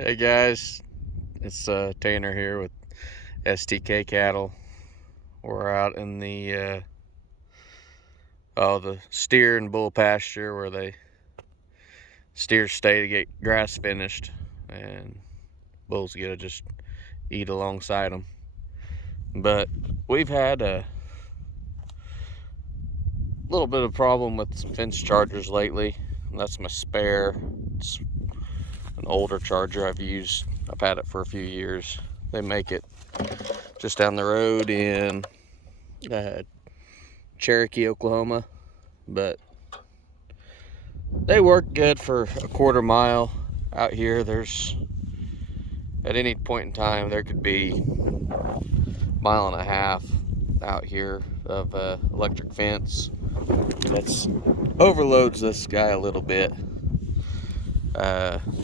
Hey guys, it's Tanner here with STK Cattle. We're out in the steer and bull pasture where they steers stay to get grass finished, and bulls get to just eat alongside them. But we've had a little bit of problem with some fence chargers lately. That's my spare. It's an older charger I've used. I've had it for a few years. They make it just down the road in Cherokee, Oklahoma, but they work good for a quarter mile. Out here, there's at any point in time there could be a mile and a half out here of electric fence that's overloads this guy a little bit.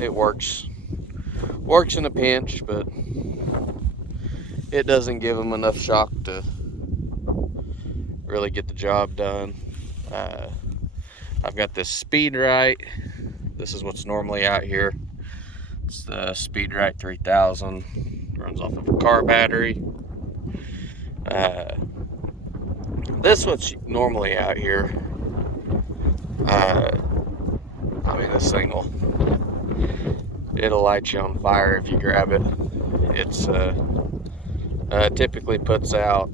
It works in a pinch, but it doesn't give them enough shock to really get the job done. I've got this speedrite. This is what's normally out here. It's the speedrite 3000. Runs off of a car battery. This what's normally out here. This thing it'll light you on fire if you grab it. It's typically puts out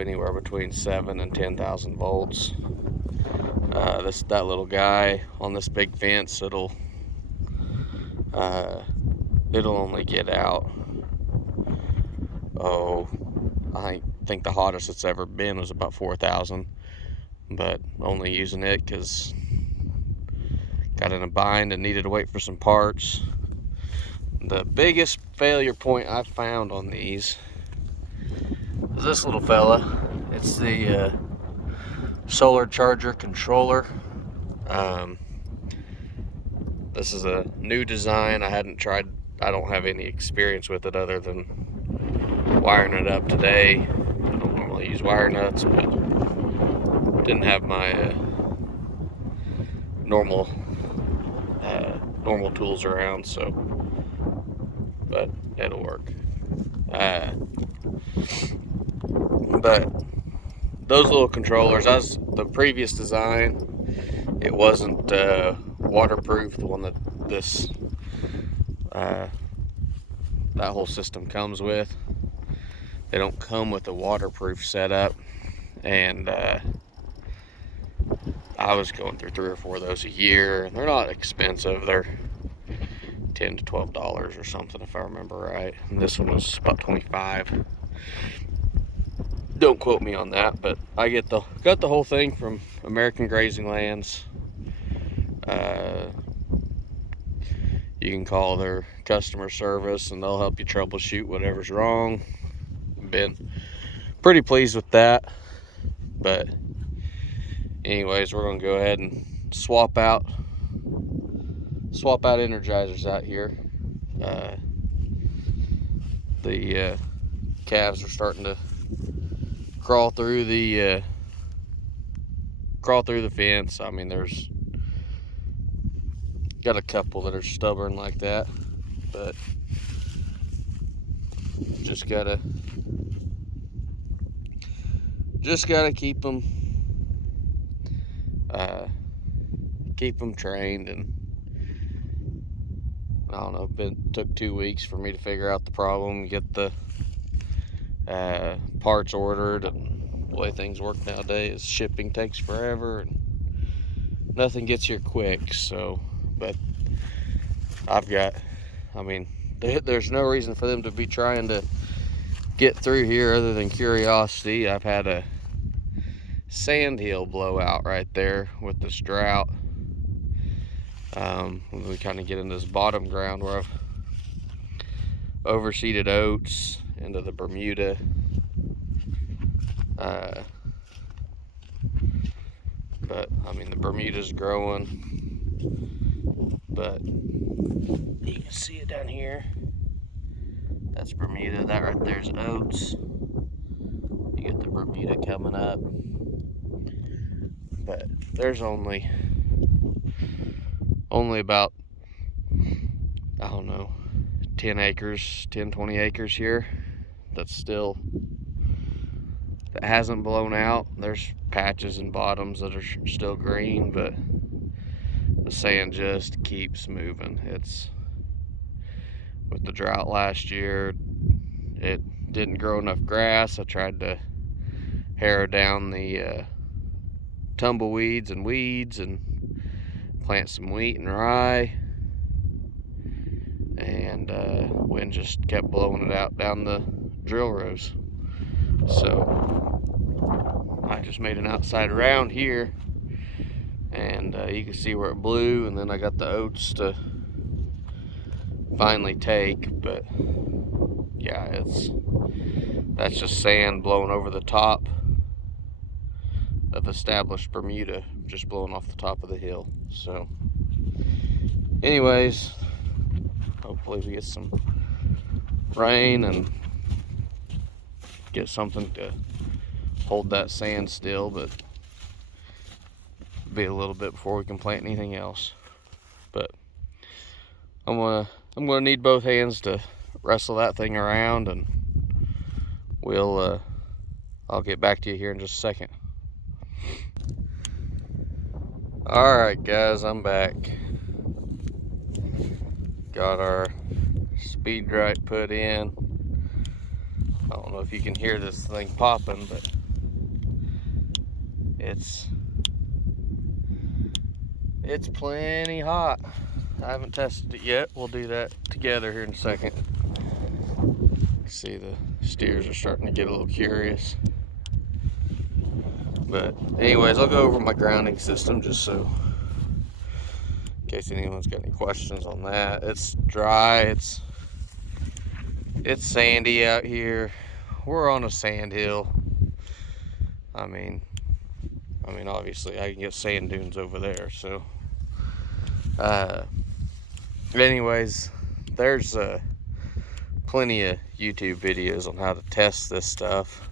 anywhere between 7 and 10,000 volts. That little guy on this big fence, it'll only get out. I think the hottest it's ever been was about 4,000, but only using it because got in a bind and needed to wait for some parts. The biggest failure point I've found on these is this little fella. It's the solar charger controller. This is a new design. I don't have any experience with it other than wiring it up today. I don't normally use wire nuts, but didn't have my normal tools around, so but it'll work. But those little controllers, the previous design, it wasn't waterproof. The one that that whole system comes with, they don't come with a waterproof setup, and I was going through 3 or 4 of those a year, and they're not expensive. They're $10 to $12 or something, if I remember right. And this one was about $25. Don't quote me on that, but I got the whole thing from American Grazing Lands. You can call their customer service and they'll help you troubleshoot whatever's wrong. Been pretty pleased with that. But anyways, we're gonna go ahead and swap out energizers out here. The calves are starting to crawl through the fence. There's got a couple that are stubborn like that, but just gotta keep them trained. And I don't know, took 2 weeks for me to figure out the problem, get the parts ordered, and the way things work nowadays, shipping takes forever and nothing gets here quick. So, but there's no reason for them to be trying to get through here other than curiosity. I've had a sandhill blowout right there with this drought. When we kind of get into this bottom ground where I've overseeded oats into the Bermuda. But the Bermuda's growing, but you can see it down here. That's Bermuda. That right there's oats. You get the Bermuda coming up, but there's only about I don't know, 10 acres, 10, 20 acres here that hasn't blown out. There's patches and bottoms that are still green, but the sand just keeps moving. It's, with the drought last year, it didn't grow enough grass. I tried to harrow down the tumbleweeds and weeds and plant some wheat and rye, and wind just kept blowing it out down the drill rows. So I just made an outside round here, and you can see where it blew, and then I got the oats to finally take. But yeah, that's just sand blowing over the top of established Bermuda, just blowing off the top of the hill. So anyways, hopefully we get some rain and get something to hold that sand still, but be a little bit before we can plant anything else. But I'm gonna need both hands to wrestle that thing around, and I'll get back to you here in just a second. Alright guys, I'm back. Got our speedrite put in. I don't know if you can hear this thing popping, but it's plenty hot. I haven't tested it yet. We'll do that together here in a second. See, the steers are starting to get a little curious. But anyways, I'll go over my grounding system just so, in case anyone's got any questions on that. It's dry, it's sandy out here. We're on a sand hill. I mean obviously I can get sand dunes over there, so anyways, there's plenty of YouTube videos on how to test this stuff.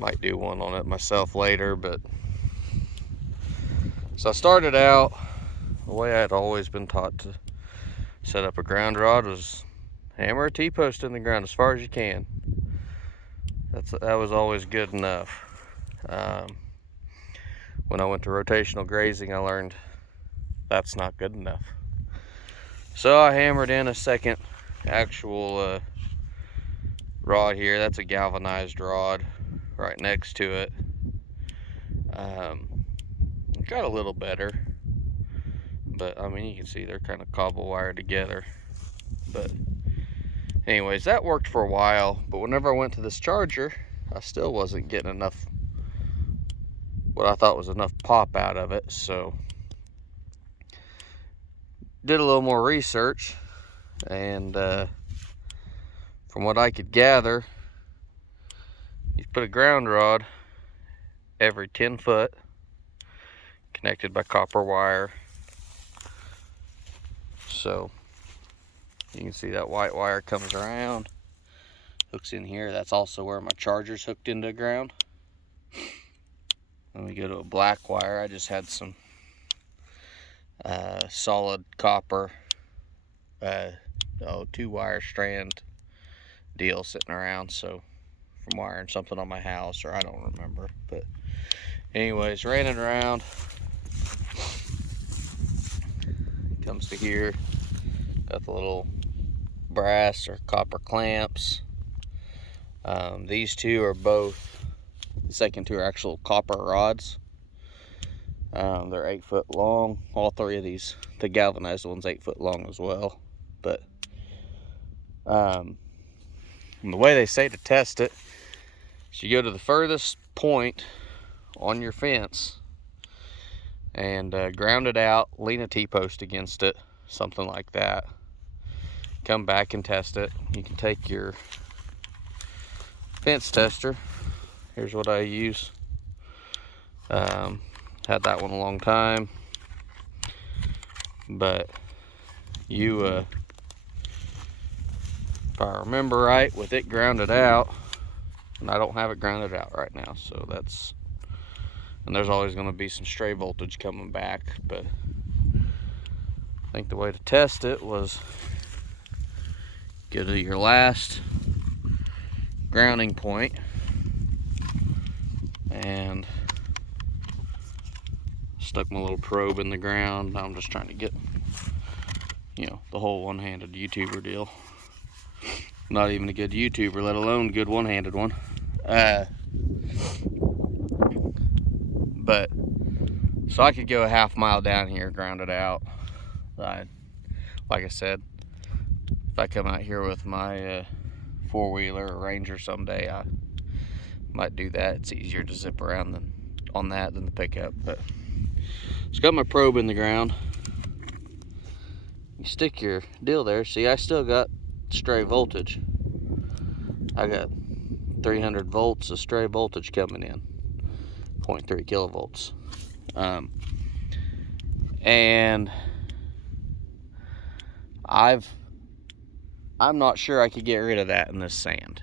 Might do one on it myself later. But so I started out the way I had always been taught to set up a ground rod was hammer a T-post in the ground as far as you can. That was always good enough. When I went to rotational grazing, I learned that's not good enough. So I hammered in a second actual rod here. That's a galvanized rod right next to it. Got a little better, but I mean, you can see they're kind of cobble wired together. But anyways, that worked for a while, but whenever I went to this charger, I still wasn't getting enough, what I thought was enough pop out of it. So did a little more research, and from what I could gather, you put a ground rod every 10 foot connected by copper wire. So you can see that white wire comes around, hooks in here. That's also where my charger's hooked into the ground. When we go to a black wire, I just had some solid copper 2-wire strand deal sitting around, so from wiring something on my house, or I don't remember. But anyways, ran it around, comes to here, got the little brass or copper clamps. These two are both, the second two are actual copper rods. They're 8 foot long. All three of these, the galvanized one's 8 foot long as well. But the way they say to test it is you go to the furthest point on your fence and ground it out, lean a T-post against it, something like that. Come back and test it. You can take your fence tester. Here's what I use. Had that one a long time, but if I remember right, with it grounded out, and I don't have it grounded out right now, so and there's always going to be some stray voltage coming back, but I think the way to test it was go to your last grounding point and stuck my little probe in the ground. I'm just trying to get, you know, the whole one-handed YouTuber deal. Not even a good YouTuber, let alone a good one-handed one. But so I could go a half mile down here, ground it out. Like I said, if I come out here with my four-wheeler or Ranger someday, I might do that. It's easier to zip around on that than the pickup. But it's got my probe in the ground. You stick your deal there. See, I still got stray voltage. I got 300 volts of stray voltage coming in, 0.3 kilovolts. And I'm not sure I could get rid of that in this sand.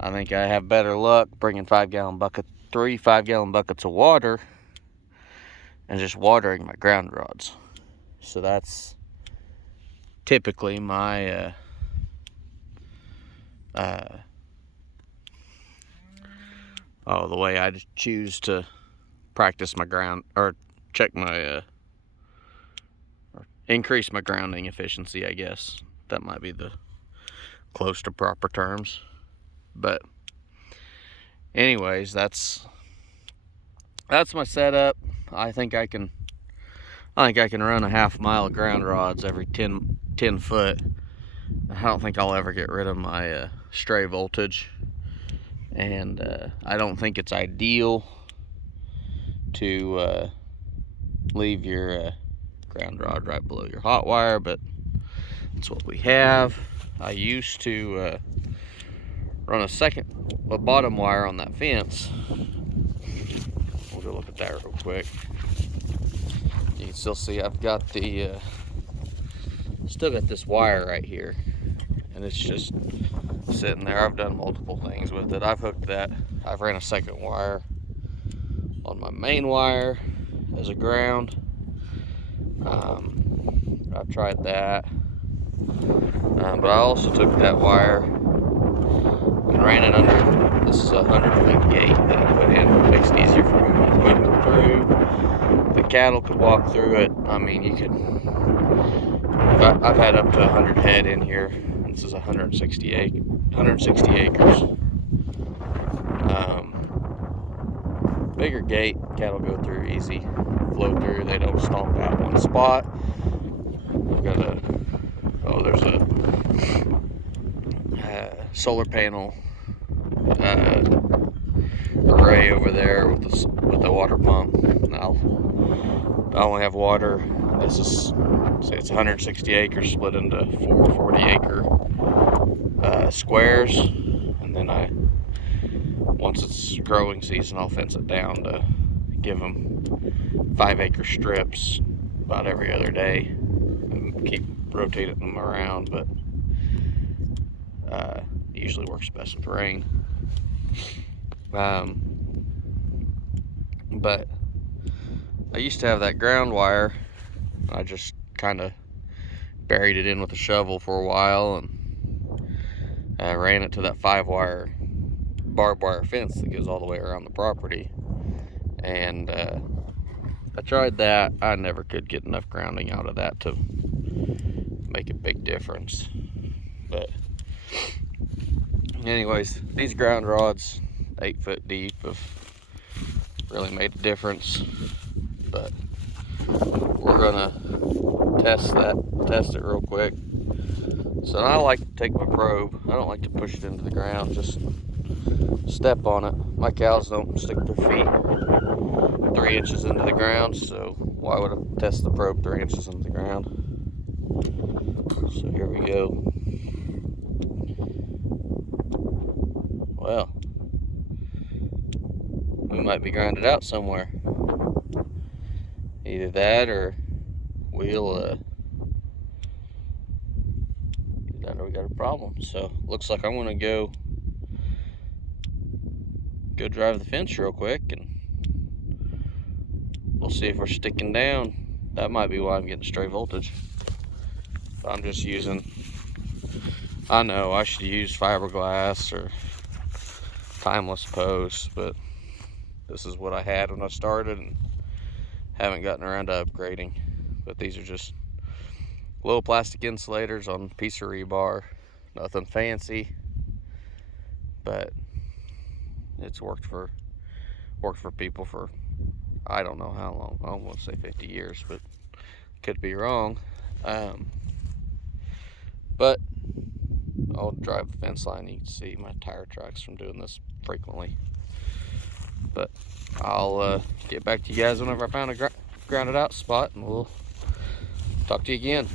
I think I have better luck bringing 3 5-gallon buckets of water and just watering my ground rods. So that's typically my the way I choose to practice my ground, or check my or increase my grounding efficiency, I guess. That might be the close to proper terms. But anyways, that's my setup. I think I can run a half mile of ground rods every 10 foot. I don't think I'll ever get rid of my stray voltage, and I don't think it's ideal to leave your ground rod right below your hot wire, but that's what we have. I used to run a bottom wire on that fence. We'll go look at that real quick. You can still see I've got still got this wire right here, and it's just sitting there. I've done multiple things with it. I've ran a second wire on my main wire as a ground. I've tried that, but I also took that wire and ran it under. This is a 100-foot gate that I put in. It makes it easier for moving equipment through. The cattle could walk through it. I mean, you could. I've had up to 100 head in here. This is 160 acres. Bigger gate, cattle go through easy, flow through. They don't stomp out one spot. I've got there's a solar panel array over there with the water pump. Now I only have water. This is, say it's 160 acres split into 4 40-acre squares, and then once it's growing season, I'll fence it down to give them 5-acre strips about every other day and keep rotating them around. But it usually works best with rain. But I used to have that ground wire. I just kind of buried it in with a shovel for a while and ran it to that 5-wire barbed wire fence that goes all the way around the property. And I tried that. I never could get enough grounding out of that to make a big difference. But anyways, these ground rods, 8 foot deep, have really made a difference. But we're gonna test it real quick. So I like to take my probe. I don't like to push it into the ground, just step on it. My cows don't stick their feet 3 inches into the ground, so why would I test the probe 3 inches into the ground? So here we go. Well, we might be grounded out somewhere. Either that, or we got a problem. So looks like I'm gonna go drive the fence real quick, and we'll see if we're sticking down. That might be why I'm getting stray voltage. I'm just using I know I should use fiberglass or timeless posts, but this is what I had when I started and haven't gotten around to upgrading. But these are just little plastic insulators on a piece of rebar. Nothing fancy, but it's worked for people for I don't know how long. I don't want to say 50 years, but could be wrong. But I'll drive the fence line. You can see my tire tracks from doing this frequently. But I'll get back to you guys whenever I found a grounded out spot, and we'll talk to you again.